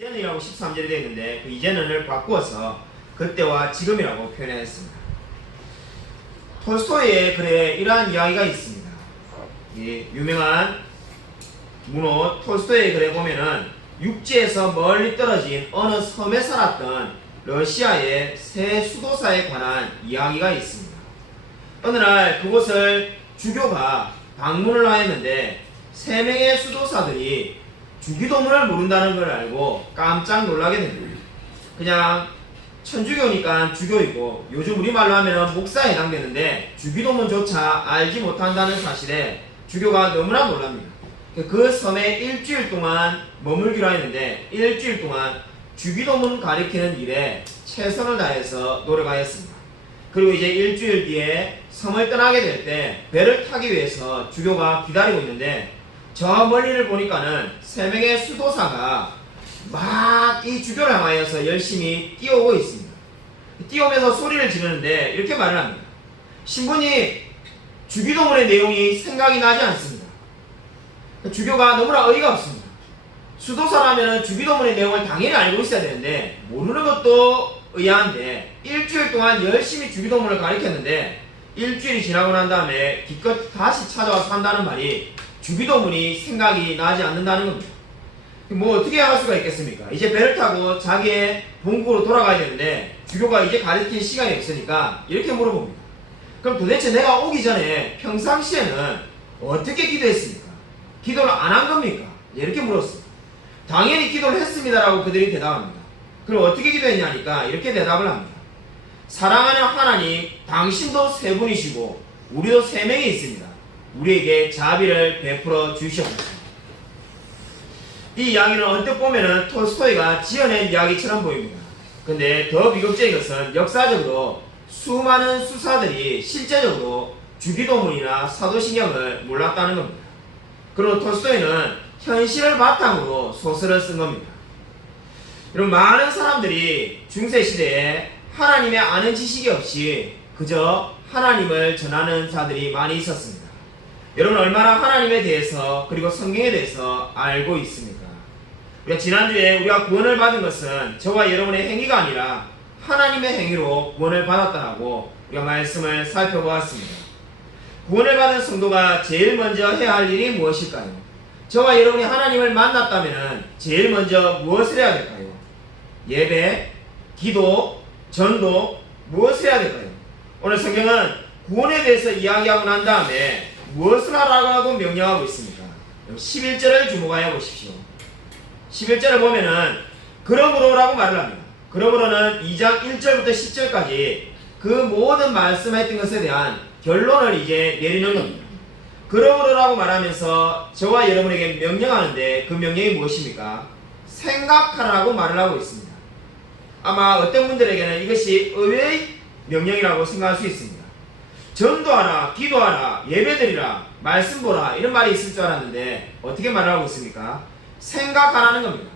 이제는이라고 13절에 되어 있는데 그 이제는을 바꾸어서 그때와 지금이라고 표현했습니다. 톨스토이의 글에 이러한 이야기가 있습니다. 이 유명한 문호 톨스토이의 글에 보면은 육지에서 멀리 떨어진 어느 섬에 살았던 러시아의 새 수도사에 관한 이야기가 있습니다. 어느 날 그곳을 주교가 방문을 하였는데 3명의 수도사들이 주기도문을 모른다는 걸 알고 깜짝 놀라게 됩니다. 그냥 천주교니까 주교이고 요즘 우리말로 하면 목사에 해당되는데 주기도문조차 알지 못한다는 사실에 주교가 너무나 놀랍니다. 그 섬에 일주일 동안 머물기로 했는데 일주일 동안 주기도문 가리키는 일에 최선을 다해서 노력하였습니다. 그리고 이제 일주일 뒤에 섬을 떠나게 될 때 배를 타기 위해서 주교가 기다리고 있는데 저 멀리를 보니까는 3명의 수도사가 막 이 주교를 향하여서 열심히 뛰어오고 있습니다. 뛰어오면서 소리를 지르는데 이렇게 말을 합니다. 신부님, 주기도문의 내용이 생각이 나지 않습니다. 주교가 너무나 어이가 없습니다. 수도사라면 주기도문의 내용을 당연히 알고 있어야 되는데 모르는 것도 의아한데 일주일 동안 열심히 주기도문을 가르쳤는데 일주일이 지나고 난 다음에 기껏 다시 찾아와서 한다는 말이 주기도문이 생각이 나지 않는다는 겁니다. 뭐 어떻게 할 수가 있겠습니까? 이제 배를 타고 자기의 본국으로 돌아가야 되는데 주교가 이제 가르칠 시간이 없으니까 이렇게 물어봅니다. 그럼 도대체 내가 오기 전에 평상시에는 어떻게 기도했습니까? 기도를 안 한 겁니까? 이렇게 물었습니다. 당연히 기도를 했습니다라고 그들이 대답합니다. 그럼 어떻게 기도했냐니까 이렇게 대답을 합니다. 사랑하는 하나님, 당신도 3분이시고 우리도 3명이 있습니다. 우리에게 자비를 베풀어 주시옵소서. 이 이야기는 언뜻 보면은 톨스토이가 지어낸 이야기처럼 보입니다. 근데 더 비극적인 것은 역사적으로 수많은 수사들이 실제적으로 주기도문이나 사도신경을 몰랐다는 겁니다. 그리고 톨스토이는 현실을 바탕으로 소설을 쓴 겁니다. 여러분, 많은 사람들이 중세시대에 하나님의 아는 지식이 없이 그저 하나님을 전하는 자들이 많이 있었습니다. 여러분, 얼마나 하나님에 대해서 그리고 성경에 대해서 알고 있습니까? 우리가 지난주에 우리가 구원을 받은 것은 저와 여러분의 행위가 아니라 하나님의 행위로 구원을 받았다라고 우리가 말씀을 살펴보았습니다. 구원을 받은 성도가 제일 먼저 해야 할 일이 무엇일까요? 저와 여러분이 하나님을 만났다면 제일 먼저 무엇을 해야 될까요? 예배, 기도, 전도, 무엇을 해야 될까요? 오늘 성경은 구원에 대해서 이야기하고 난 다음에 무엇을 하라고 명령하고 있습니까? 11절을 주목하여 보십시오. 11절을 보면은 그러므로라고 말을 합니다. 그러므로는 2장 1절부터 10절까지 그 모든 말씀했던 것에 대한 결론을 이제 내리는 겁니다. 그러므로라고 말하면서 저와 여러분에게 명령하는데 그 명령이 무엇입니까? 생각하라고 말을 하고 있습니다. 아마 어떤 분들에게는 이것이 의외의 명령이라고 생각할 수 있습니다. 전도하라, 기도하라, 예배드리라, 말씀 보라 이런 말이 있을 줄 알았는데 어떻게 말을 하고 있습니까? 생각하라는 겁니다.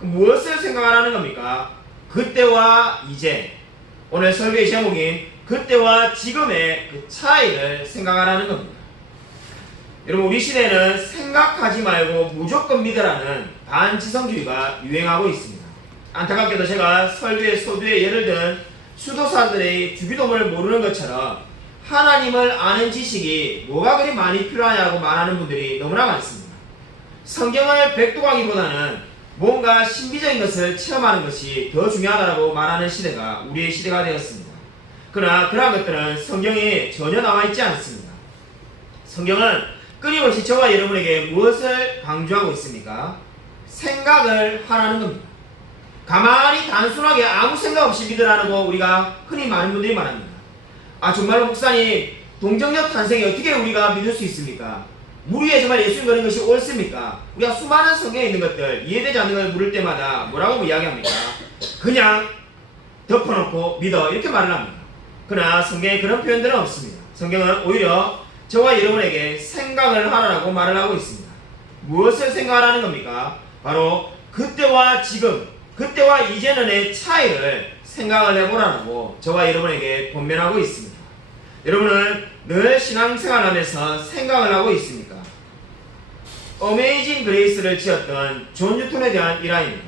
무엇을 생각하라는 겁니까? 그때와 이제, 오늘 설교의 제목인 그때와 지금의 그 차이를 생각하라는 겁니다. 여러분, 우리 시대에는 생각하지 말고 무조건 믿으라는 반지성주의가 유행하고 있습니다. 안타깝게도 제가 설교의 소두에 예를 든 수도사들의 주기도문을 모르는 것처럼 하나님을 아는 지식이 뭐가 그리 많이 필요하냐고 말하는 분들이 너무나 많습니다. 성경을 백독하기보다는 뭔가 신비적인 것을 체험하는 것이 더 중요하다고 말하는 시대가 우리의 시대가 되었습니다. 그러나 그러한 것들은 성경에 전혀 나와 있지 않습니다. 성경은 끊임없이 저와 여러분에게 무엇을 강조하고 있습니까? 생각을 하라는 겁니다. 가만히 단순하게 아무 생각 없이 믿으라는 거 우리가 흔히 많은 분들이 말합니다. 아, 정말로 목사님, 동정녀 탄생에 어떻게 우리가 믿을 수 있습니까? 물 위에 정말 예수님 그런 것이 옳습니까? 우리가 수많은 성경에 있는 것들 이해되지 않는 걸 물을 때마다 뭐라고 이야기합니까? 그냥 덮어놓고 믿어 이렇게 말을 합니다. 그러나 성경에 그런 표현들은 없습니다. 성경은 오히려 저와 여러분에게 생각을 하라고 말을 하고 있습니다. 무엇을 생각하라는 겁니까? 바로 그때와 지금, 그때와 이제는의 차이를 생각을 해보라고 저와 여러분에게 권면하고 있습니다. 여러분은 늘 신앙생활하면서 생각을 하고 있습니까? 어메이징 그레이스를 지었던 존 뉴턴에 대한 일화입니다.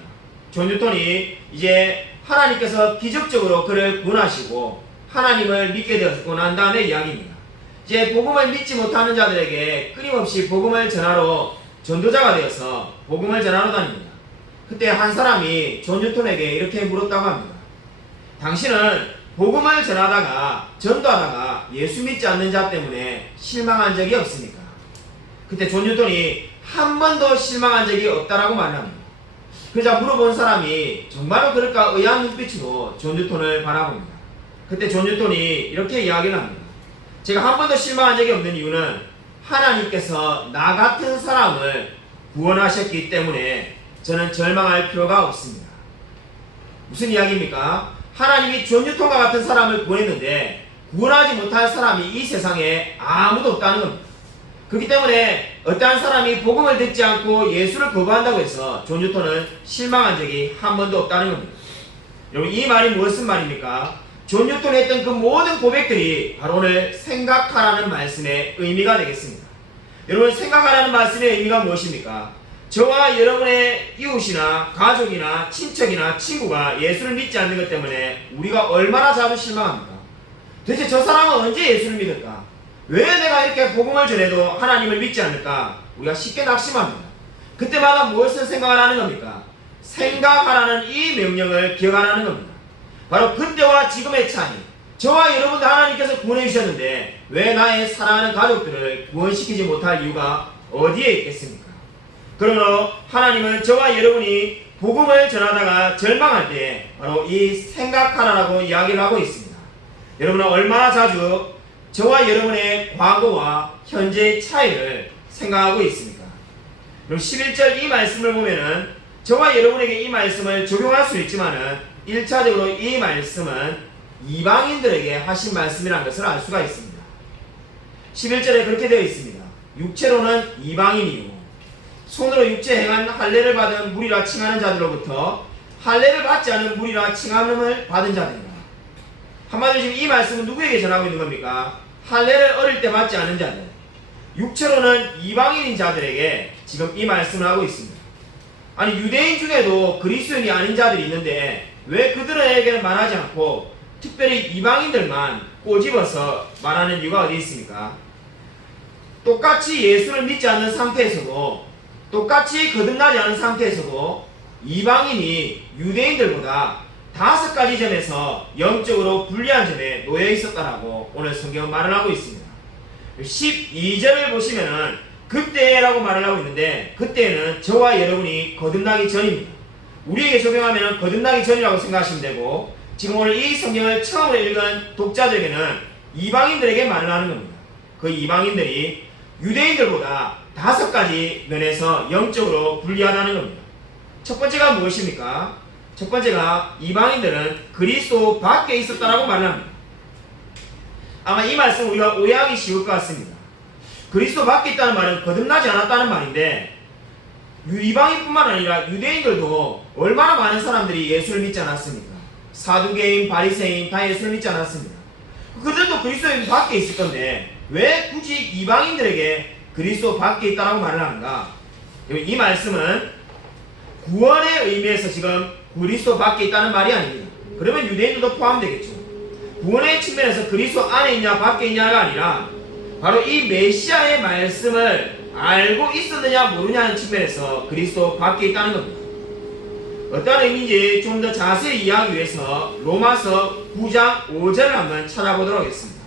존 뉴턴이 이제 하나님께서 기적적으로 그를 구원하시고 하나님을 믿게 되었고 난 다음에 이야기입니다. 이제 복음을 믿지 못하는 자들에게 끊임없이 복음을 전하러 전도자가 되어서 복음을 전하러 다닙니다. 그때 한 사람이 존 뉴턴에게 이렇게 물었다고 합니다. 당신은 복음을 전하다가 전도하다가 예수 믿지 않는 자 때문에 실망한 적이 없습니까? 그때 존 뉴턴이 한 번도 실망한 적이 없다라고 말합니다. 그러자 물어본 사람이 정말로 그럴까 의아한 눈빛으로 존 뉴턴을 바라봅니다. 그때 존 뉴턴이 이렇게 이야기를 합니다. 제가 한 번도 실망한 적이 없는 이유는 하나님께서 나 같은 사람을 구원하셨기 때문에 저는 절망할 필요가 없습니다. 무슨 이야기입니까? 하나님이 존 뉴턴과 같은 사람을 구원했는데 구원하지 못할 사람이 이 세상에 아무도 없다는 겁니다. 그렇기 때문에 어떠한 사람이 복음을 듣지 않고 예수를 거부한다고 해서 존 뉴턴은 실망한 적이 한 번도 없다는 겁니다. 여러분, 이 말이 무슨 말입니까? 존 뉴턴이 했던 그 모든 고백들이 바로 오늘 생각하라는 말씀의 의미가 되겠습니다. 여러분, 생각하라는 말씀의 의미가 무엇입니까? 저와 여러분의 이웃이나 가족이나 친척이나 친구가 예수를 믿지 않는 것 때문에 우리가 얼마나 자주 실망합니까? 도대체 저 사람은 언제 예수를 믿을까? 왜 내가 이렇게 복음을 전해도 하나님을 믿지 않을까? 우리가 쉽게 낙심합니다. 그때마다 무엇을 생각하라는 겁니까? 생각하라는 이 명령을 기억하라는 겁니다. 바로 그때와 지금의 차이. 저와 여러분도 하나님께서 구원해 주셨는데 왜 나의 사랑하는 가족들을 구원시키지 못할 이유가 어디에 있겠습니까? 그러므로 하나님은 저와 여러분이 복음을 전하다가 절망할 때 바로 이 생각하라라고 이야기를 하고 있습니다. 여러분은 얼마나 자주 저와 여러분의 과거와 현재의 차이를 생각하고 있습니까? 그럼 11절 이 말씀을 보면은 저와 여러분에게 이 말씀을 적용할 수 있지만은 1차적으로 이 말씀은 이방인들에게 하신 말씀이라는 것을 알 수가 있습니다. 11절에 그렇게 되어 있습니다. 육체로는 이방인이요 손으로 육체 행한 할례를 받은 무리라 칭하는 자들로부터 할례를 받지 않은 무리라 칭함을 받은 자들이다. 한마디로 지금 이 말씀은 누구에게 전하고 있는 겁니까? 할례를 어릴 때 받지 않은 자들, 육체로는 이방인인 자들에게 지금 이 말씀을 하고 있습니다. 아니, 유대인 중에도 그리스도인이 아닌 자들이 있는데 왜 그들에게는 말하지 않고 특별히 이방인들만 꼬집어서 말하는 이유가 어디 있습니까? 똑같이 예수를 믿지 않는 상태에서도, 똑같이 거듭나지 않은 상태에서도 이방인이 유대인들보다 5가지 점에서 영적으로 불리한 점에 놓여 있었다라고 오늘 성경은 말을 하고 있습니다. 12절을 보시면은 그때라고 말을 하고 있는데 그때는 저와 여러분이 거듭나기 전입니다. 우리에게 적용하면 거듭나기 전이라고 생각하시면 되고, 지금 오늘 이 성경을 처음으로 읽은 독자들에게는 이방인들에게 말을 하는 겁니다. 그 이방인들이 유대인들보다 5가지 면에서 영적으로 불리하다는 겁니다. 첫 번째가 무엇입니까? 첫 번째가 이방인들은 그리스도 밖에 있었다라고 말합니다. 아마 이 말씀 우리가 오해하기 쉬울 것 같습니다. 그리스도 밖에 있다는 말은 거듭나지 않았다는 말인데 이방인뿐만 아니라 유대인들도 얼마나 많은 사람들이 예수를 믿지 않았습니까? 사두개인, 바리새인 다 예수를 믿지 않았습니다. 그들도 그리스도인 밖에 있을 건데 왜 굳이 이방인들에게 그리스도 밖에 있다라고 말을 하는가? 이 말씀은 구원의 의미에서 지금 그리스도 밖에 있다는 말이 아닙니다. 그러면 유대인들도 포함되겠죠. 구원의 측면에서 그리스도 안에 있냐 밖에 있냐가 아니라 바로 이 메시아의 말씀을 알고 있었느냐 모르냐는 측면에서 그리스도 밖에 있다는 겁니다. 어떤 의미인지 좀 더 자세히 이해하기 위해서 로마서 9장 5절을 한번 찾아보도록 하겠습니다.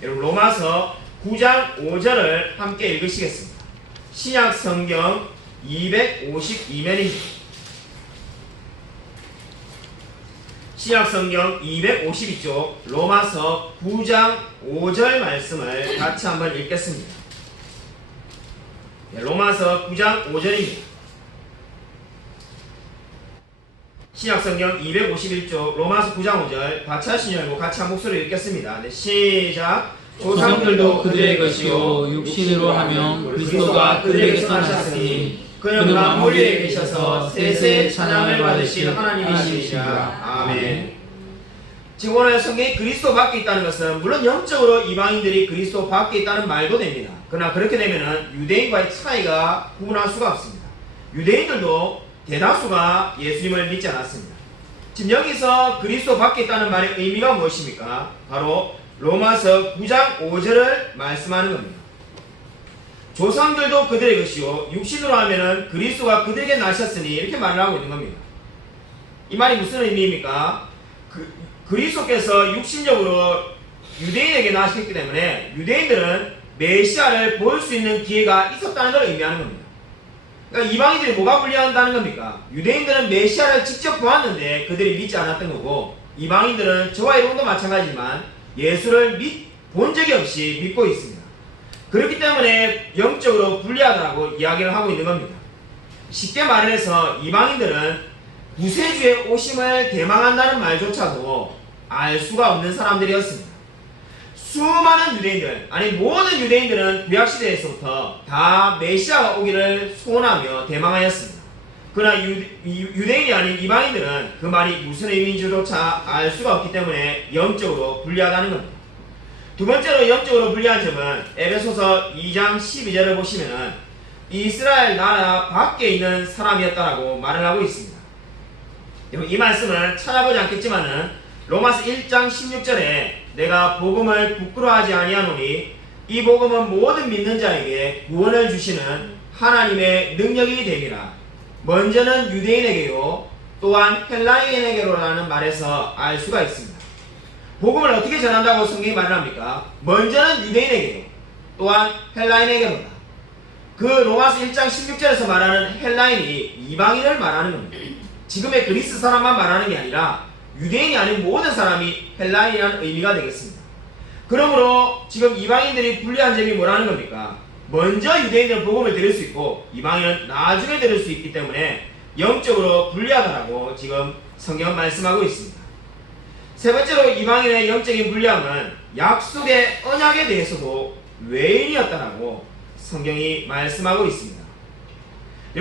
여러분, 로마서 9장 5절을 함께 읽으시겠습니다. 신약 성경 252면입니다. 신약 성경 252쪽 로마서 9장 5절 말씀을 같이 한번 읽겠습니다. 로마서 9장 5절입니다. 신약 성경 251쪽 로마서 9장 5절 같이 하시니 열고 같이 한 목소리로 읽겠습니다. 네, 시작. 조상들도 그들의 것이요 육신으로 하면 그리스도가 그들에게서 나셨으니 그는 만물에 계셔서 세세 찬양을 받으신 하나님이시니라. 아멘. 지금 오늘 성경이 그리스도 밖에 있다는 것은 물론 영적으로 이방인들이 그리스도 밖에 있다는 말도 됩니다. 그러나 그렇게 되면은 유대인과의 차이가 구분할 수가 없습니다. 유대인들도 대다수가 예수님을 믿지 않았습니다. 지금 여기서 그리스도 밖에 있다는 말의 의미가 무엇입니까? 바로 로마서 9장 5절을 말씀하는 겁니다. 조상들도 그들의 것이요 육신으로 하면은 그리스도가 그들에게 나셨으니 이렇게 말을 하고 있는 겁니다. 이 말이 무슨 의미입니까? 그리스도께서 육신적으로 유대인에게 나셨기 때문에 유대인들은 메시아를 볼 수 있는 기회가 있었다는 걸 의미하는 겁니다. 그러니까 이방인들이 뭐가 불리한다는 겁니까? 유대인들은 메시아를 직접 보았는데 그들이 믿지 않았던 거고, 이방인들은 저와 여러분도 마찬가지지만 예수를 본 적이 없이 믿고 있습니다. 그렇기 때문에 영적으로 불리하다고 이야기를 하고 있는 겁니다. 쉽게 말해서 이방인들은 구세주의 오심을 대망한다는 말조차도 알 수가 없는 사람들이었습니다. 수많은 유대인들, 아니 모든 유대인들은 구약시대에서부터 다 메시아가 오기를 소원하며 대망하였습니다. 그러나 유대인이 아닌 이방인들은 그 말이 무슨 의미인지조차 알 수가 없기 때문에 영적으로 불리하다는 겁니다. 두 번째로 영적으로 불리한 점은 에베소서 2장 12절을 보시면은 이스라엘 나라 밖에 있는 사람이었다라고 말을 하고 있습니다. 이 말씀을 찾아보지 않겠지만은 로마서 1장 16절에 내가 복음을 부끄러워하지 아니하노니 이 복음은 모든 믿는 자에게 구원을 주시는 하나님의 능력이 됨이라. 먼저는 유대인에게요 또한 헬라인에게로라는 말에서 알 수가 있습니다. 복음을 어떻게 전한다고 성경이 말을 합니까? 먼저는 유대인에게요 또한 헬라인에게로다. 그 로마서 1장 16절에서 말하는 헬라인이 이방인을 말하는 겁니다. 지금의 그리스 사람만 말하는 게 아니라 유대인이 아닌 모든 사람이 헬라인이라는 의미가 되겠습니다. 그러므로 지금 이방인들이 불리한 점이 뭐라는 겁니까? 먼저 유대인들은 복음을 들을 수 있고 이방인은 나중에 들을 수 있기 때문에 영적으로 불리하다라고 지금 성경은 말씀하고 있습니다. 세 번째로 이방인의 영적인 불리함은 약속의 언약에 대해서도 외인이었다라고 성경이 말씀하고 있습니다.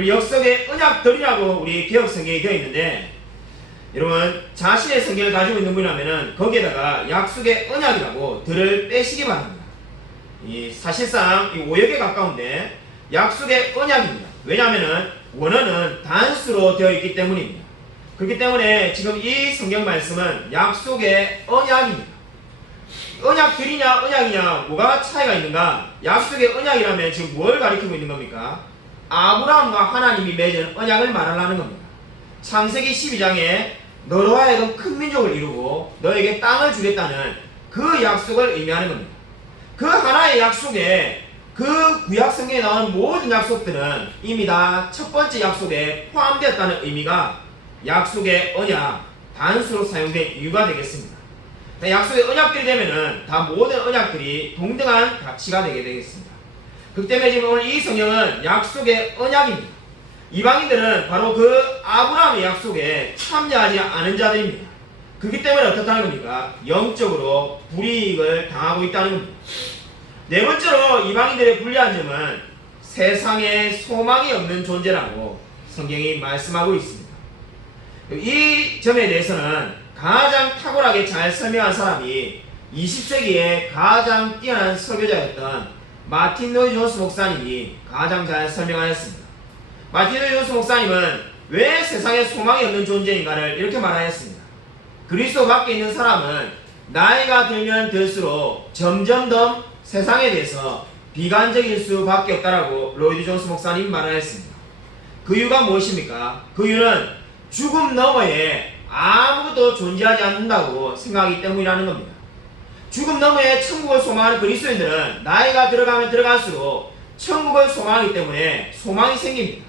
약속의 언약들이라고 우리 개혁 성경에 되어 있는데, 여러분 자신의 성경을 가지고 있는 분이라면 거기에다가 약속의 언약이라고 들을 빼시기 바랍니다. 사실상 이 오역에 가까운데 약속의 언약입니다. 왜냐하면 원어는 단수로 되어 있기 때문입니다. 그렇기 때문에 지금 이 성경 말씀은 약속의 언약입니다. 언약들이냐 언약이냐 뭐가 차이가 있는가? 약속의 언약이라면 지금 뭘 가리키고 있는 겁니까? 아브라함과 하나님이 맺은 언약을 말하려는 겁니다. 창세기 12장에 너로 하여금 큰 민족을 이루고 너에게 땅을 주겠다는 그 약속을 의미하는 겁니다. 그 하나의 약속에 그 구약 성경에 나오는 모든 약속들은 이미 다 첫 번째 약속에 포함되었다는 의미가 약속의 언약 단수로 사용된 이유가 되겠습니다. 약속의 언약들이 되면은 다 모든 언약들이 동등한 가치가 되게 되겠습니다. 그렇기 때문에 지금 오늘 이 성경은 약속의 언약입니다. 이방인들은 바로 그 아브라함의 약속에 참여하지 않은 자들입니다. 그렇기 때문에 어떻다는 겁니까? 영적으로 불이익을 당하고 있다는 겁니다. 네 번째로 이방인들의 불리한 점은 세상에 소망이 없는 존재라고 성경이 말씀하고 있습니다. 이 점에 대해서는 가장 탁월하게 잘 설명한 사람이 20세기에 가장 뛰어난 설교자였던 마틴 로이드 존스 목사님이 가장 잘 설명하였습니다. 마틴 로이드 존스 목사님은 왜 세상에 소망이 없는 존재인가를 이렇게 말하였습니다. 그리스도 밖에 있는 사람은 나이가 들면 들수록 점점 더 세상에 대해서 비관적일 수밖에 없다라고 로이드 존스 목사님이 말하였습니다. 그 이유가 무엇입니까? 그 이유는 죽음 너머에 아무것도 존재하지 않는다고 생각하기 때문이라는 겁니다. 죽음 너머에 천국을 소망하는 그리스도인들은 나이가 들어가면 들어갈수록 천국을 소망하기 때문에 소망이 생깁니다.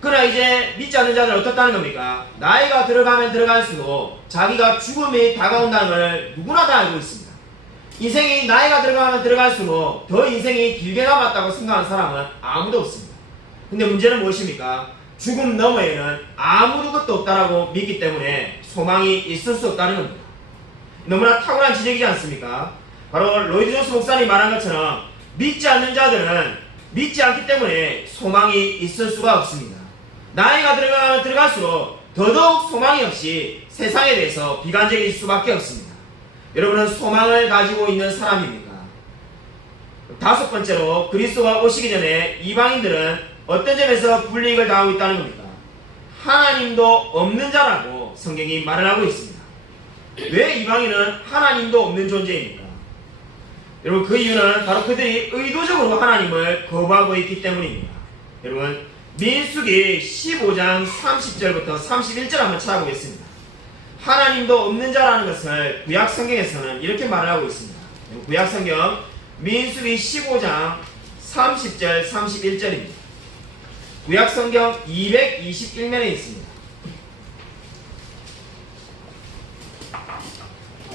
그러나 이제 믿지 않는 자들은 어떻다는 겁니까? 나이가 들어가면 들어갈수록 자기가 죽음이 다가온다는 걸 누구나 다 알고 있습니다. 인생이 나이가 들어가면 들어갈수록 더 인생이 길게 남았다고 생각하는 사람은 아무도 없습니다. 근데 문제는 무엇입니까? 죽음 너머에는 아무것도 없다라고 믿기 때문에 소망이 있을 수 없다는 겁니다. 너무나 탁월한 지적이지 않습니까? 바로 로이드 존스 목사님이 말한 것처럼 믿지 않는 자들은 믿지 않기 때문에 소망이 있을 수가 없습니다. 나이가 들어가면 들어갈수록 더더욱 소망이 없이 세상에 대해서 비관적일 수밖에 없습니다. 여러분은 소망을 가지고 있는 사람입니까? 다섯 번째로 그리스도가 오시기 전에 이방인들은 어떤 점에서 불이익을 당하고 있다는 겁니까? 하나님도 없는 자라고 성경이 말을 하고 있습니다. 왜 이방인은 하나님도 없는 존재입니까? 여러분, 그 이유는 바로 그들이 의도적으로 하나님을 거부하고 있기 때문입니다. 여러분, 민수기 15장 30절부터 31절 한번 찾아보겠습니다. 하나님도 없는 자라는 것을 구약성경에서는 이렇게 말을 하고 있습니다. 구약성경 민수기 15장 30절 31절입니다. 구약성경 221면에 있습니다.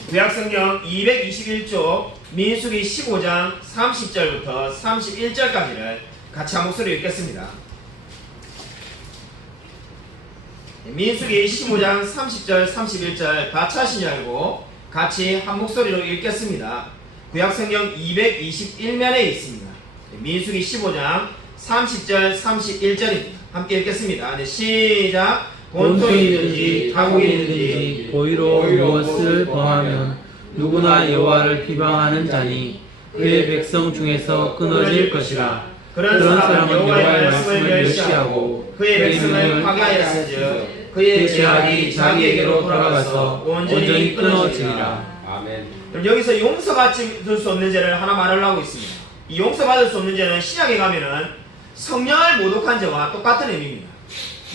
구약성경 221쪽 민수기 15장 30절부터 31절까지를 같이 한 목소리로 읽겠습니다. 민수기 15장 30절 31절 다 찾으신 줄 알고 같이 한 목소리로 읽겠습니다. 구약성경 221면에 있습니다. 민수기 15장 30절 31절입니다. 함께 읽겠습니다. 네, 시작. 본토이든지 타국이든지 고의로 무엇을 범하면 누구나 여호와를 비방하는 자니 그의 백성 중에서 끊어질 것이라. 그런 사람은 여호와의 말씀을 멸시하고 그의 백성을 파괴하였은즉 그의 죄악이 자기에게로 돌아가서 온전히 끊어지리라. 아멘. 그럼 여기서 용서받을 수 없는 죄를 하나 말하려고 있습니다. 이 용서받을 수 없는 죄는 신약에 가면은 성령을 모독한 죄와 똑같은 의미입니다.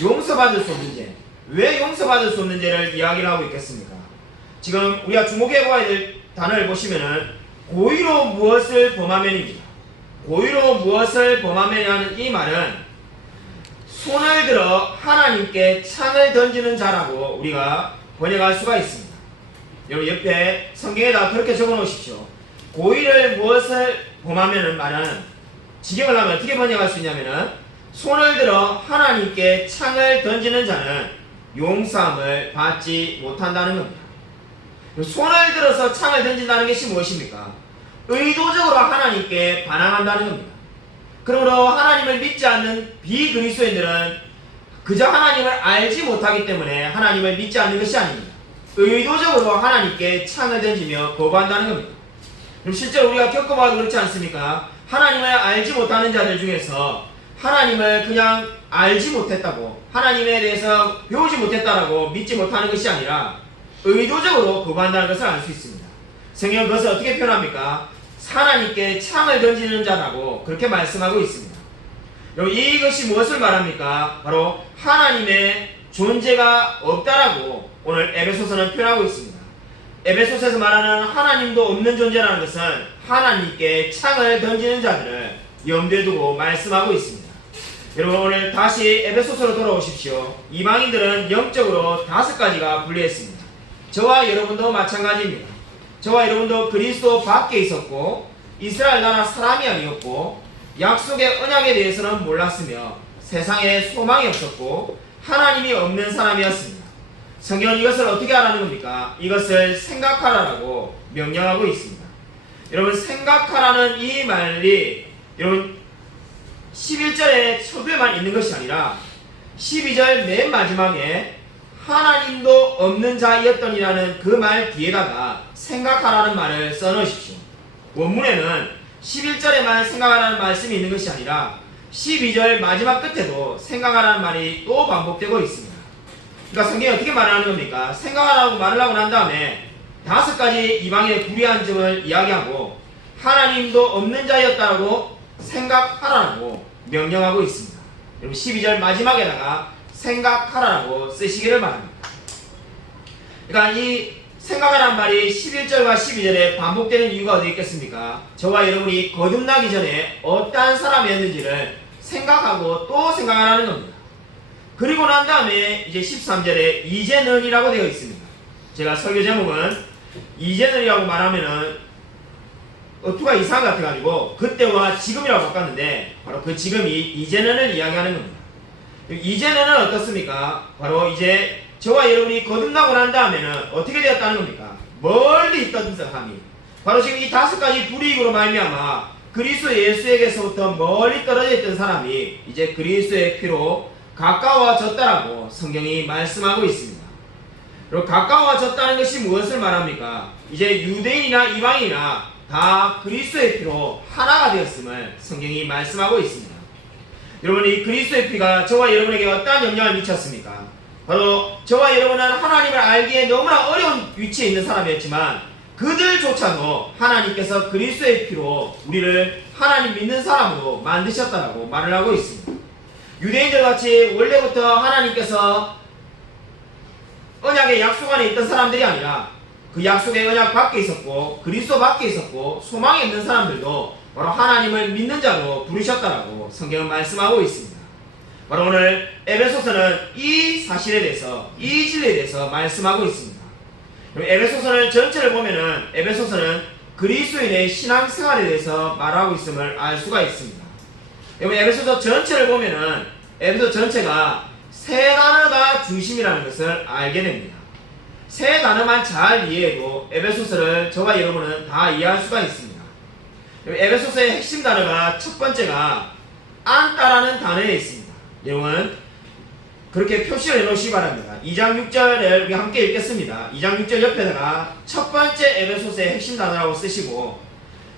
용서받을 수 없는 죄. 왜 용서받을 수 없는 죄를 이야기를 하고 있겠습니까? 지금 우리가 주목해 보아야 될 단어를 보시면은 고의로 무엇을 범하면입니다. 고의로 무엇을 범하면이라는 이 말은 손을 들어 하나님께 창을 던지는 자라고 우리가 번역할 수가 있습니다. 여러분 옆에 성경에다 그렇게 적어 놓으십시오. 고의를 무엇을 범하면은 말은 직역을 하면 어떻게 번역할 수 있냐면은 손을 들어 하나님께 창을 던지는 자는 용서함을 받지 못한다는 겁니다. 손을 들어서 창을 던진다는 것이 무엇입니까? 의도적으로 하나님께 반항한다는 겁니다. 그러므로 하나님을 믿지 않는 비그리스도인들은 그저 하나님을 알지 못하기 때문에 하나님을 믿지 않는 것이 아닙니다. 의도적으로 하나님께 창을 던지며 거부한다는 겁니다. 그럼 실제로 우리가 겪어봐도 그렇지 않습니까? 하나님을 알지 못하는 자들 중에서 하나님을 그냥 알지 못했다고, 하나님에 대해서 배우지 못했다라고 믿지 못하는 것이 아니라 의도적으로 거부한다는 것을 알 수 있습니다. 성경은 그것을 어떻게 표현합니까? 하나님께 창을 던지는 자라고 그렇게 말씀하고 있습니다. 여러분, 이것이 무엇을 말합니까? 바로 하나님의 존재가 없다라고 오늘 에베소서는 표현하고 있습니다. 에베소서에서 말하는 하나님도 없는 존재라는 것은 하나님께 창을 던지는 자들을 염두에 두고 말씀하고 있습니다. 여러분, 오늘 다시 에베소서로 돌아오십시오. 이방인들은 영적으로 5가지가 분리했습니다. 저와 여러분도 마찬가지입니다. 저와 여러분도 그리스도 밖에 있었고 이스라엘 나라 사람이 아니었고 약속의 언약에 대해서는 몰랐으며 세상에 소망이 없었고 하나님이 없는 사람이었습니다. 성경은 이것을 어떻게 하라는 겁니까? 이것을 생각하라고 명령하고 있습니다. 여러분, 생각하라는 이 말이 여러분 11절의 초두에만 있는 것이 아니라 12절 맨 마지막에 하나님도 없는 자였더니라는 그 말 뒤에다가 생각하라는 말을 써놓으십시오. 원문에는 11절에만 생각하라는 말씀이 있는 것이 아니라 12절 마지막 끝에도 생각하라는 말이 또 반복되고 있습니다. 그러니까 성경이 어떻게 말하는 겁니까? 생각하라고 말을 하고 난 다음에 5가지 이방인의 불의한 점을 이야기하고 하나님도 없는 자였다고 생각하라고 명령하고 있습니다. 여러분 12절 마지막에다가 생각하라고 쓰시기를 바랍니다. 그러니까 이 생각하라는 말이 11절과 12절에 반복되는 이유가 어디 있겠습니까? 저와 여러분이 거듭나기 전에 어떠한 사람이었는지를 생각하고 또 생각하라는 겁니다. 그리고 난 다음에 이제 13절에 이제는이라고 되어 있습니다. 제가 설교 제목은 이제는이라고 말하면은 어투가 이상한 것 같아가지고 그때와 지금이라고 바꿨는데 바로 그 지금이 이제는을 이야기하는 겁니다. 이제는은 어떻습니까? 바로 이제 저와 여러분이 거듭나고 난 다음에는 어떻게 되었다는 겁니까? 멀리 있던 사람이 바로 지금 이 5가지 불이익으로 말미암아 그리스도 예수에게서부터 멀리 떨어져 있던 사람이 이제 그리스도의 피로 가까워졌다라고 성경이 말씀하고 있습니다. 그리고 가까워졌다는 것이 무엇을 말합니까? 이제 유대인이나 이방인이나 다 그리스도의 피로 하나가 되었음을 성경이 말씀하고 있습니다. 여러분, 이 그리스도의 피가 저와 여러분에게 어떠한 영향을 미쳤습니까? 바로 저와 여러분은 하나님을 알기에 너무나 어려운 위치에 있는 사람이었지만 그들조차도 하나님께서 그리스도의 피로 우리를 하나님 믿는 사람으로 만드셨다라고 말을 하고 있습니다. 유대인들 같이 원래부터 하나님께서 언약의 약속 안에 있던 사람들이 아니라 그 약속의 언약 밖에 있었고 그리스도 밖에 있었고 소망이 있는 사람들도 바로 하나님을 믿는 자로 부르셨다라고 성경은 말씀하고 있습니다. 바로 오늘 에베소서는 이 사실에 대해서 이 진리에 대해서 말씀하고 있습니다. 에베소서는 전체를 보면은 에베소서는 그리스도인의 신앙생활에 대해서 말하고 있음을 알 수가 있습니다. 여러분 에베소서 전체를 보면은 에베소 전체가 세 단어가 중심이라는 것을 알게 됩니다. 세 단어만 잘 이해해도 에베소서를 저와 여러분은 다 이해할 수가 있습니다. 에베소서의 핵심 단어가 첫 번째가 안다라는 단어에 있습니다. 여러분 그렇게 표시를 해놓으시기 바랍니다. 2장 6절을 우리 함께 읽겠습니다. 2장 6절 옆에다가 첫 번째 에베소서의 핵심 단어라고 쓰시고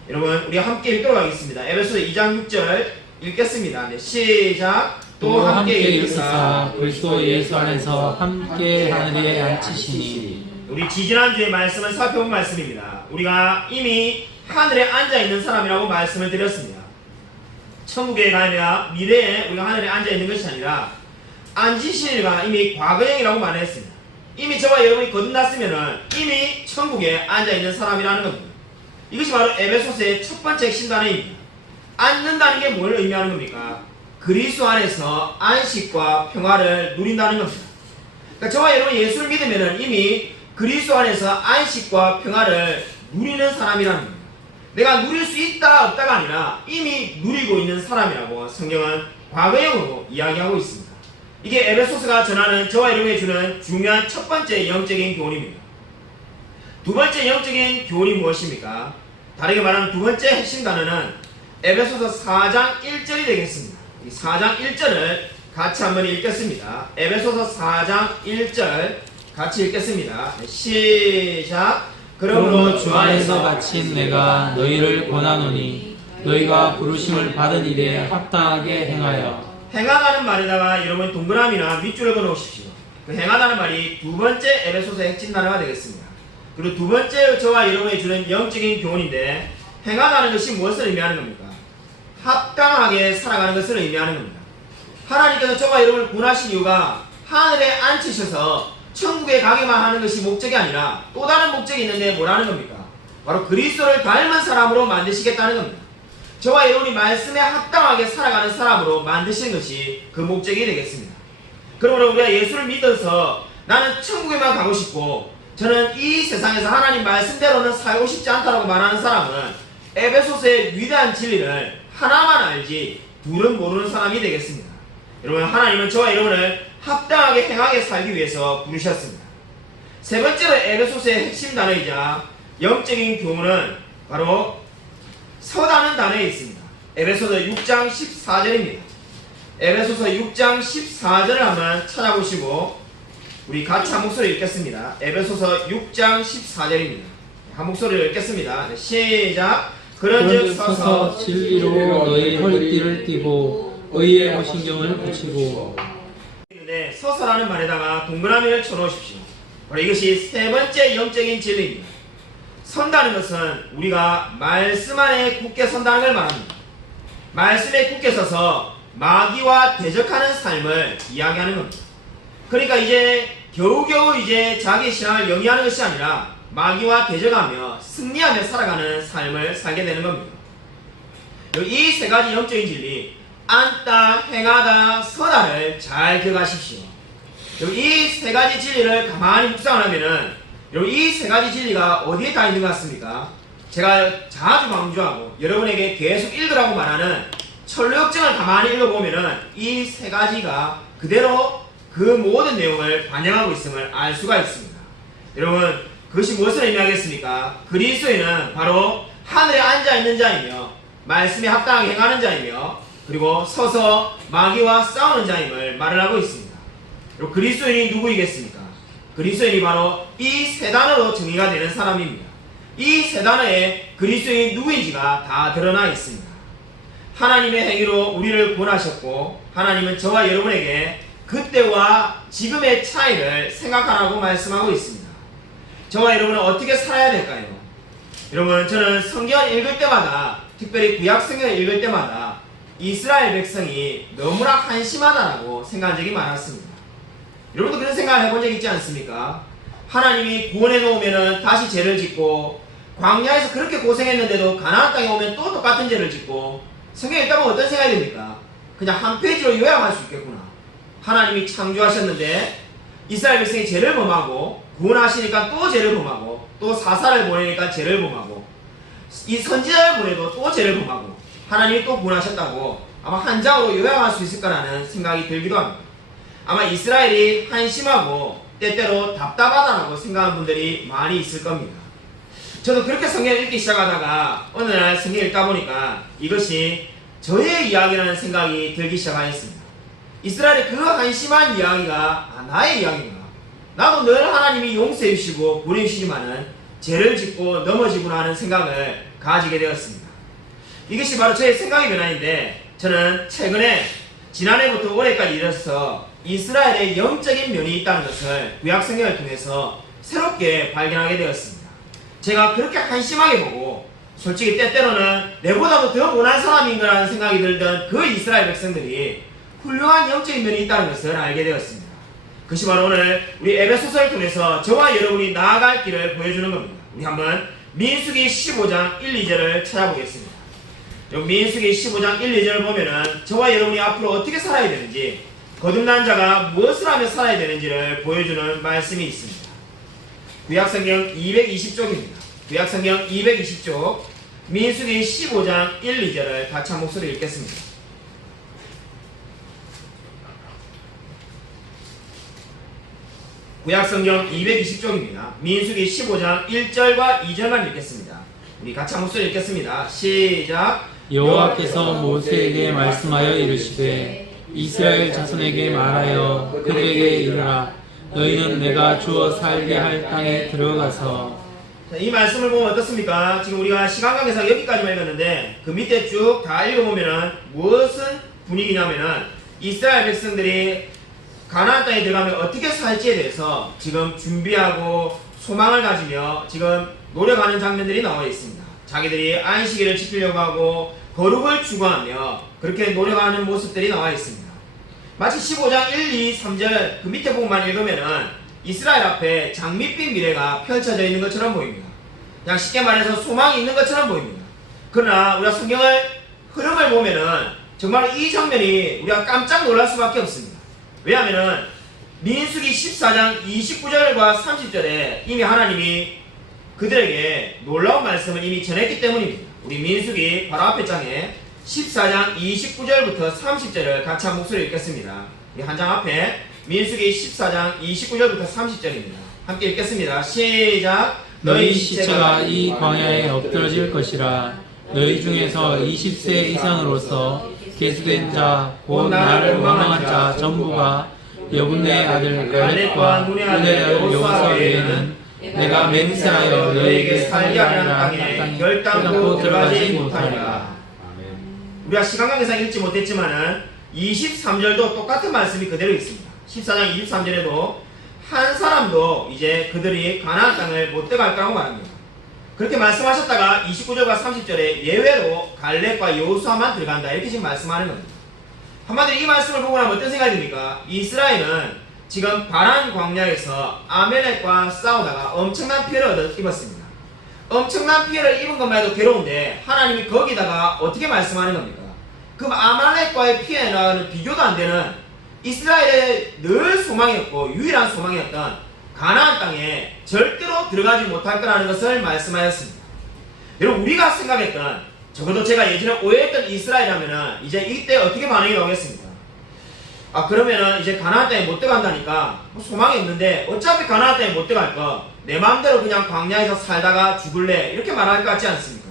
여러분 우리 함께 읽도록 하겠습니다. 에베소서 2장 6절 읽겠습니다. 네, 시작. 또 함께 일으사 그리스도 예수 안에서 함께 하늘에 앉히시니. 우리 지지난주의 말씀을 살펴본 말씀입니다. 우리가 이미 하늘에 앉아있는 사람이라고 말씀을 드렸습니다. 천국에 가면 미래에 우리가 하늘에 앉아있는 것이 아니라 앉으신 이가 이미 과거형이라고 말했습니다. 이미 저와 여러분이 거듭났으면 이미 천국에 앉아있는 사람이라는 겁니다. 이것이 바로 에베소서의 첫 번째 핵심 단어입니다. 앉는다는 게 뭘 의미하는 겁니까? 그리스도 안에서 안식과 평화를 누린다는 겁니다. 그러니까 저와 여러분이 예수를 믿으면 이미 그리스도 안에서 안식과 평화를 누리는 사람이라는 겁니다. 내가 누릴 수 있다 없다가 아니라 이미 누리고 있는 사람이라고 성경은 과거형으로 이야기하고 있습니다. 이게 에베소서가 전하는 저와 여러분이 주는 중요한 첫 번째 영적인 교훈입니다. 두 번째 영적인 교훈이 무엇입니까? 다르게 말하면 두 번째 핵심 단어는 에베소서 4장 1절이 되겠습니다. 이 4장 1절을 같이 한번 읽겠습니다. 에베소서 4장 1절 같이 읽겠습니다. 시작. 그러므로 주 안에서 갇힌 내가 너희를 권하노니 너희가 부르심을 받은 일에 합당하게 행하여. 행하다는 말에다가 여러분 동그라미나 밑줄을 그어놓으십시오. 그 행하다는 말이 두 번째 에베소서의 핵심 단어가 되겠습니다. 그리고 두 번째 저와 여러분이 주는 영적인 교훈인데 행하다는 것이 무엇을 의미하는 겁니까? 합당하게 살아가는 것을 의미하는 겁니다. 하나님께서 저와 여러분을 구원하신 이유가 하늘에 앉히셔서 천국에 가게만 하는 것이 목적이 아니라 또 다른 목적이 있는데 뭐라는 겁니까? 바로 그리스도를 닮은 사람으로 만드시겠다는 겁니다. 저와 여러분이 말씀에 합당하게 살아가는 사람으로 만드시는 것이 그 목적이 되겠습니다. 그러므로 우리가 예수를 믿어서 나는 천국에만 가고 싶고 저는 이 세상에서 하나님 말씀대로는 살고 싶지 않다라고 말하는 사람은 에베소서의 위대한 진리를 하나만 알지 둘은 모르는 사람이 되겠습니다. 여러분 하나님은 저와 여러분을 합당하게 행하게 살기 위해서 부르셨습니다. 세 번째로 에베소서의 핵심 단어이자 영적인 교훈은 바로 서다는 단어에 있습니다. 에베소서 6장 14절입니다. 에베소서 6장 14절을 한번 찾아보시고 우리 같이 한 목소리 읽겠습니다. 에베소서 6장 14절입니다. 한 목소리를 읽겠습니다. 네, 시작. 그런즉 서서 진리로 너희 허리띠를 띠고 의의 호신경을 붙이고. 서서라는 말에다가 동그라미를 쳐놓으십시오. 바로 이것이 세 번째 영적인 진리입니다. 선다는 것은 우리가 말씀 안에 굳게 선다는 걸 말합니다. 말씀에 굳게 서서 마귀와 대적하는 삶을 이야기하는 겁니다. 그러니까 이제 겨우겨우 이제 자기 신앙을 영위하는 것이 아니라 마귀와 대적하며 승리하며 살아가는 삶을 살게 되는 겁니다. 이 세 가지 영적인 진리, 앉다, 행하다, 서다를 잘 기억하십시오. 이 세 가지 진리를 가만히 묵상을 하면은 이 세 가지 진리가 어디에 다 있는 것 같습니까? 제가 자주 강조하고 여러분에게 계속 읽으라고 말하는 철로역정을 가만히 읽어보면은 이 세 가지가 그대로 그 모든 내용을 반영하고 있음을 알 수가 있습니다. 여러분 그것이 무엇을 의미하겠습니까? 그리스도인은 바로 하늘에 앉아있는 자이며 말씀에 합당하게 행하는 자이며 그리고 서서 마귀와 싸우는 자임을 말을 하고 있습니다. 그리고 그리스도인이 누구이겠습니까? 그리스도인이 바로 이 세 단어로 정의가 되는 사람입니다. 이 세 단어에 그리스도인이 누구인지가 다 드러나 있습니다. 하나님의 행위로 우리를 구원하셨고 하나님은 저와 여러분에게 그때와 지금의 차이를 생각하라고 말씀하고 있습니다. 저와 여러분은 어떻게 살아야 될까요? 여러분, 저는 성경을 읽을 때마다, 특별히 구약 성경을 읽을 때마다 이스라엘 백성이 너무나 한심하다라고 생각한 적이 많았습니다. 여러분도 그런 생각을 해본 적 있지 않습니까? 하나님이 구원해 놓으면 다시 죄를 짓고, 광야에서 그렇게 고생했는데도 가나안 땅에 오면 또 똑같은 죄를 짓고, 성경 읽다 보면 어떤 생각이 듭니까? 그냥 한 페이지로 요약할 수 있겠구나. 하나님이 창조하셨는데 이스라엘 백성이 죄를 범하고, 구원하시니까 또 죄를 범하고, 또 사사를 보내니까 죄를 범하고, 이 선지자를 보내도 또 죄를 범하고, 하나님이 또 구원하셨다고 아마 한 장으로 요약할 수 있을 거라는 생각이 들기도 합니다. 아마 이스라엘이 한심하고 때때로 답답하다라고 생각하는 분들이 많이 있을 겁니다. 저도 그렇게 성경을 읽기 시작하다가 어느 날 성경을 읽다 보니까 이것이 저의 이야기라는 생각이 들기 시작하였습니다. 이스라엘의 그 한심한 이야기가 나의 이야기인가? 나도 늘 하나님이 용서해 주시고 구원해 주시지만은 죄를 짓고 넘어지구나 하는 생각을 가지게 되었습니다. 이것이 바로 저의 생각의 변화인데, 저는 최근에 지난해부터 올해까지 이르러서 이스라엘의 영적인 면이 있다는 것을 구약 성경을 통해서 새롭게 발견하게 되었습니다. 제가 그렇게 한심하게 보고 솔직히 때때로는 내보다도 더 못난 사람인가라는 생각이 들던 그 이스라엘 백성들이 훌륭한 영적인 면이 있다는 것을 알게 되었습니다. 그것이 바로 오늘 우리 에베소서를 통해서 저와 여러분이 나아갈 길을 보여주는 겁니다. 우리 한번 민수기 15장 1, 2절을 찾아보겠습니다. 민수기 15장 1, 2절을 보면은 저와 여러분이 앞으로 어떻게 살아야 되는지, 거듭난 자가 무엇을 하며 살아야 되는지를 보여주는 말씀이 있습니다. 구약성경 220쪽입니다. 구약성경 220쪽 민수기 15장 1, 2절을 같이 한 목소리 읽겠습니다. 구약성경 220쪽입니다. 민수기 15장 1절과 2절만 읽겠습니다. 우리 같이 한 목소리 읽겠습니다. 시작. 여호와께서 모세에게 말씀하여 이르시되 이스라엘 자손에게 말하여 그들에게 이르라. 너희는 내가 주어 살게 할 땅에 들어가서. 자, 이 말씀을 보면 어떻습니까? 지금 우리가 시간 관계상 여기까지만 읽었는데 그 밑에 쭉 다 읽어보면은 무엇은 분위기냐면은 이스라엘 백성들이 가나안 땅에 들어가면 어떻게 살지에 대해서 지금 준비하고 소망을 가지며 지금 노력하는 장면들이 나와 있습니다. 자기들이 안식일을 지키려고 하고 거룩을 추구하며 그렇게 노력하는 모습들이 나와 있습니다. 마치 15장 1, 2, 3절 그 밑에 부분만 읽으면은 이스라엘 앞에 장밋빛 미래가 펼쳐져 있는 것처럼 보입니다. 그냥 쉽게 말해서 소망이 있는 것처럼 보입니다. 그러나 우리가 성경을 흐름을 보면은 정말 이 장면이 우리가 깜짝 놀랄 수밖에 없습니다. 왜냐하면은 민수기 14장 29절과 30절에 이미 하나님이 그들에게 놀라운 말씀을 이미 전했기 때문입니다. 우리 민수기 바로 앞에 장에 14장 29절부터 30절을 같이 한 목소리 읽겠습니다. 한 장 앞에 민수기 14장 29절부터 30절입니다. 함께 읽겠습니다. 시작. 너희 시체가 이 광야에 엎드러질 것이라. 너희 중에서 20세 이상으로서 계수된 자 곧 나를 원망한 자 전부가 여분네 아들 갈렙과 눈의 아들 여호수아 외에는 내가 맹세하여 너희에게 살게 하는 땅에 결단코 들어가지 못하리라. 우리가 시간 관계상 읽지 못했지만은 23절도 똑같은 말씀이 그대로 있습니다. 14장 23절에도 한 사람도 이제 그들이 가나안 땅을 못 들어갈 거라고 말합니다. 그렇게 말씀하셨다가 29절과 30절에 예외로 갈렙과 여호수아만 들어간다 이렇게 지금 말씀하는 겁니다. 한마디로 이 말씀을 보고 나면 어떤 생각이 듭니까? 이스라엘은 지금 바란 광야에서 아멜렉과 싸우다가 엄청난 피해를 입었습니다. 엄청난 피해를 입은 것만 해도 괴로운데 하나님이 거기다가 어떻게 말씀하는 겁니까? 그럼 아말렉과의 피해는 비교도 안 되는 이스라엘의 늘 소망이었고 유일한 소망이었던 가나안 땅에 절대로 들어가지 못할 거라는 것을 말씀하였습니다. 여러분, 우리가 생각했던, 적어도 제가 예전에 오해했던 이스라엘이라면은 이제 이때 어떻게 반응이 나오겠습니까? 그러면은 이제 가나안 땅에 못 들어간다니까 뭐 소망이 없는데 어차피 가나안 땅에 못 들어갈 거 내 마음대로 그냥 광야에서 살다가 죽을래 이렇게 말할 것 같지 않습니까?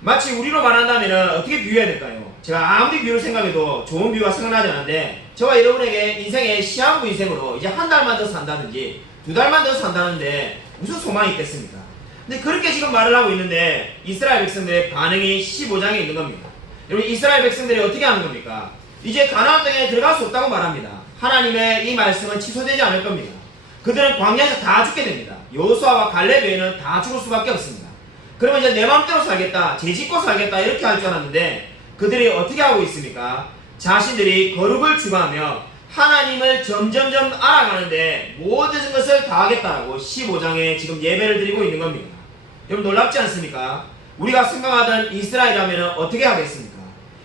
마치 우리로 말한다면은 어떻게 비유해야 될까요? 제가 아무리 비유를 생각해도 좋은 비유가 생각나지 않는데, 저와 여러분에게 인생의 시한부 인생으로 이제 한 달만 더 산다든지 두 달만 더 산다는데 무슨 소망이 있겠습니까? 근데 그렇게 지금 말을 하고 있는데 이스라엘 백성들의 반응이 15장에 있는 겁니다. 여러분, 이스라엘 백성들이 어떻게 하는 겁니까? 이제 가나안 땅에 들어갈 수 없다고 말합니다. 하나님의 이 말씀은 취소되지 않을 겁니다. 그들은 광야에서 다 죽게 됩니다. 여호수아와 갈렙 외에는 다 죽을 수밖에 없습니다. 그러면 이제 내 마음대로 살겠다, 죄짓고 살겠다 이렇게 할 줄 알았는데 그들이 어떻게 하고 있습니까? 자신들이 거룩을 추구하며 하나님을 점점점 알아가는데 모든 것을 다 하겠다라고 15장에 지금 예배를 드리고 있는 겁니다. 여러분 놀랍지 않습니까? 우리가 생각하던 이스라엘이라면 어떻게 하겠습니까?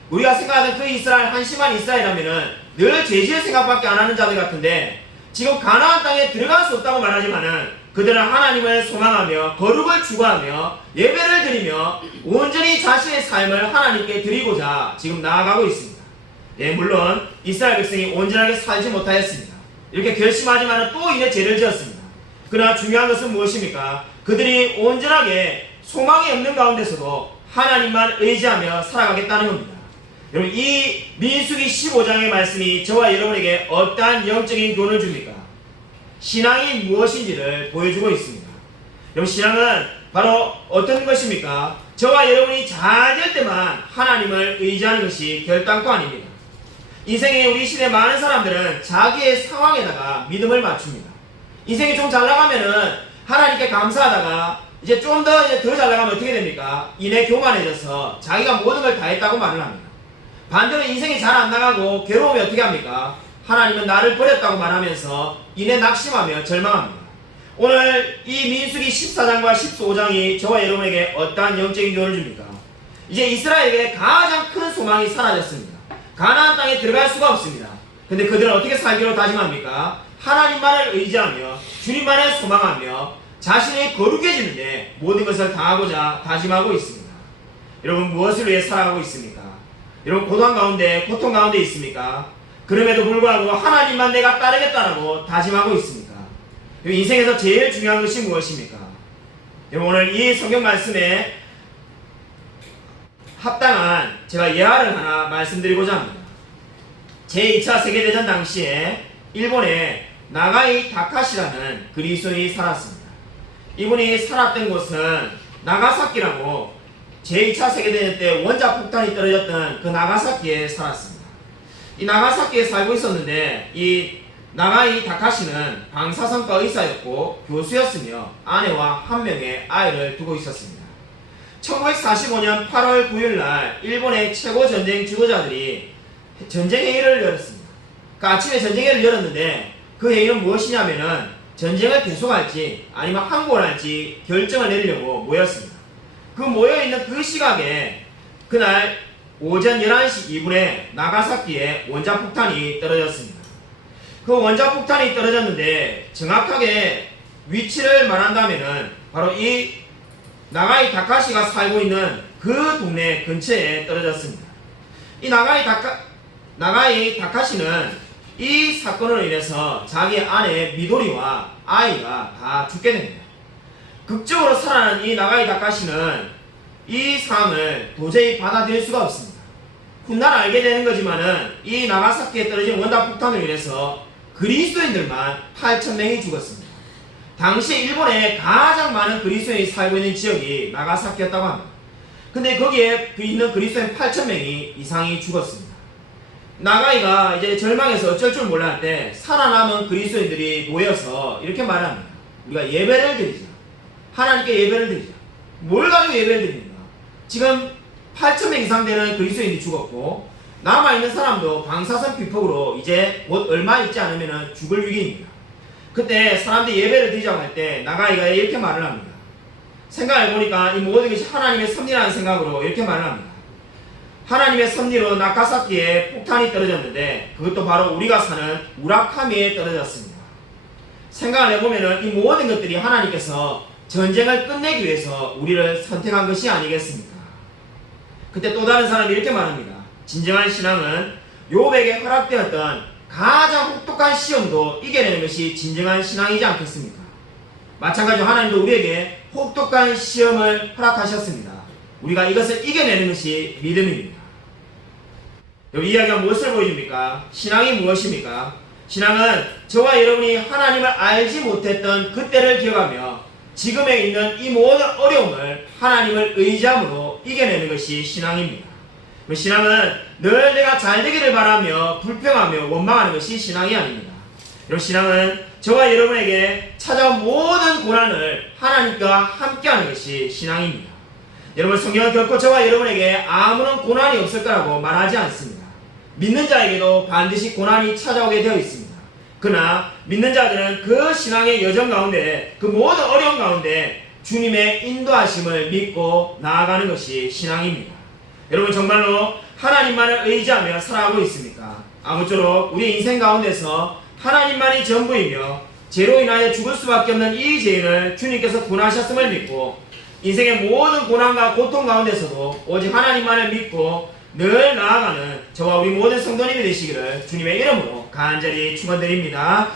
우리가 생각하던 그 이스라엘, 한심한 이스라엘이라면 늘 죄지을 생각밖에 안 하는 자들 같은데 지금 가나안 땅에 들어갈 수 없다고 말하지만은 그들은 하나님을 소망하며 거룩을 추구하며 예배를 드리며 온전히 자신의 삶을 하나님께 드리고자 지금 나아가고 있습니다. 예, 물론 이스라엘 백성이 온전하게 살지 못하였습니다. 이렇게 결심하지만 또 이내 죄를 지었습니다. 그러나 중요한 것은 무엇입니까? 그들이 온전하게 소망이 없는 가운데서도 하나님만 의지하며 살아가겠다는 겁니다. 여러분 이 민수기 15장의 말씀이 저와 여러분에게 어떠한 영적인 교훈을 줍니까? 신앙이 무엇인지를 보여주고 있습니다. 여러분 신앙은 바로 어떤 것입니까? 저와 여러분이 잘 될 때만 하나님을 의지하는 것이 결단코 아닙니다. 인생에 우리 시대 많은 사람들은 자기의 상황에다가 믿음을 맞춥니다. 인생이 좀 잘 나가면은 하나님께 감사하다가 이제 좀 더 잘 나가면 어떻게 됩니까? 이내 교만해져서 자기가 모든 걸 다 했다고 말을 합니다. 반대로 인생이 잘 안 나가고 괴로우면 어떻게 합니까? 하나님은 나를 버렸다고 말하면서 이내 낙심하며 절망합니다. 오늘 이 민수기 14장과 15장이 저와 여러분에게 어떠한 영적인 교훈을 줍니까? 이제 이스라엘에게 가장 큰 소망이 사라졌습니다. 가나안 땅에 들어갈 수가 없습니다. 근데 그들은 어떻게 살기로 다짐합니까? 하나님만을 의지하며 주님만을 소망하며 자신이 거룩해지는데 모든 것을 다하고자 다짐하고 있습니다. 여러분 무엇을 위해 살아가고 있습니까? 여러분 고통 가운데 있습니까? 그럼에도 불구하고 하나님만 내가 따르겠다라고 다짐하고 있습니까? 인생에서 제일 중요한 것이 무엇입니까? 여러분 오늘 이 성경 말씀에 합당한 제가 예화를 하나 말씀드리고자 합니다. 제2차 세계대전 당시에 일본에 나가이 다카시라는 그리스도인이 살았습니다. 이분이 살았던 곳은 나가사키라고 제2차 세계대전 때 원자 폭탄이 떨어졌던 그 나가사키에 살았습니다. 이 나가사키에 살고 있었는데 이 나가이 다카시는 방사선과 의사였고 교수였으며 아내와 한 명의 아이를 두고 있었습니다. 1945년 8월 9일날 일본의 최고 전쟁 주도자들이 전쟁회의를 열었습니다. 그 아침에 전쟁회의를 열었는데 그 회의는 무엇이냐면은 전쟁을 계속할지 아니면 항복을 할지 결정을 내리려고 모였습니다. 그 모여있는 그 시각에 그날 오전 11시 2분에 나가사키에 원자폭탄이 떨어졌습니다. 그 원자폭탄이 떨어졌는데 정확하게 위치를 말한다면은 바로 이 나가이 다카시가 살고 있는 그 동네 근처에 떨어졌습니다. 이 나가이 다카시는 이 사건으로 인해서 자기 아내 미도리와 아이가 다 죽게 됩니다. 극적으로 살아난 이 나가이 다카시는 이 상황을 도저히 받아들일 수가 없습니다. 훗날 알게 되는 거지만은 이 나가사키에 떨어진 원자폭탄으로 인해서 그리스도인들만 8,000명이 죽었습니다. 당시 일본에 가장 많은 그리스도인이 살고 있는 지역이 나가사키였다고 합니다. 근데 거기에 있는 그리스도인 8,000명이 이상이 죽었습니다. 나가이가 이제 절망해서 어쩔 줄 몰라 때 살아남은 그리스도인들이 모여서 이렇게 말합니다. 우리가 예배를 드리자. 하나님께 예배를 드리자. 뭘 가지고 예배를 드립니까? 지금 8,000명 이상 되는 그리스도인이 죽었고 남아있는 사람도 방사선 피폭으로 이제 곧 얼마 있지 않으면 죽을 위기입니다. 그때 사람들이 예배를 드리자고 할 때 나가이가 이렇게 말을 합니다. 생각해보니까 이 모든 것이 하나님의 섭리라는 생각으로 이렇게 말을 합니다. 하나님의 섭리로 나가사키에 폭탄이 떨어졌는데 그것도 바로 우리가 사는 우라카미에 떨어졌습니다. 생각을 해보면 이 모든 것들이 하나님께서 전쟁을 끝내기 위해서 우리를 선택한 것이 아니겠습니까? 그때 또 다른 사람이 이렇게 말합니다. 진정한 신앙은 욥에게 허락되었던 가장 혹독한 시험도 이겨내는 것이 진정한 신앙이지 않겠습니까? 마찬가지로 하나님도 우리에게 혹독한 시험을 허락하셨습니다. 우리가 이것을 이겨내는 것이 믿음입니다. 이 이야기가 무엇을 보여줍니까? 신앙이 무엇입니까? 신앙은 저와 여러분이 하나님을 알지 못했던 그때를 기억하며 지금에 있는 이 모든 어려움을 하나님을 의지함으로 이겨내는 것이 신앙입니다. 그 신앙은 늘 내가 잘 되기를 바라며 불평하며 원망하는 것이 신앙이 아닙니다. 여러분, 신앙은 저와 여러분에게 찾아온 모든 고난을 하나님과 함께하는 것이 신앙입니다. 여러분, 성경은 결코 저와 여러분에게 아무런 고난이 없을 거라고 말하지 않습니다. 믿는 자에게도 반드시 고난이 찾아오게 되어 있습니다. 그러나 믿는 자들은 그 신앙의 여정 가운데, 그 모든 어려움 가운데 주님의 인도하심을 믿고 나아가는 것이 신앙입니다. 여러분, 정말로 하나님만을 의지하며 살아가고 있습니까? 아무쪼록 우리 인생 가운데서 하나님만이 전부이며 죄로 인하여 죽을 수밖에 없는 이 죄인을 주님께서 구원하셨음을 믿고 인생의 모든 고난과 고통 가운데서도 오직 하나님만을 믿고 늘 나아가는 저와 우리 모든 성도님이 되시기를 주님의 이름으로 간절히 축원드립니다.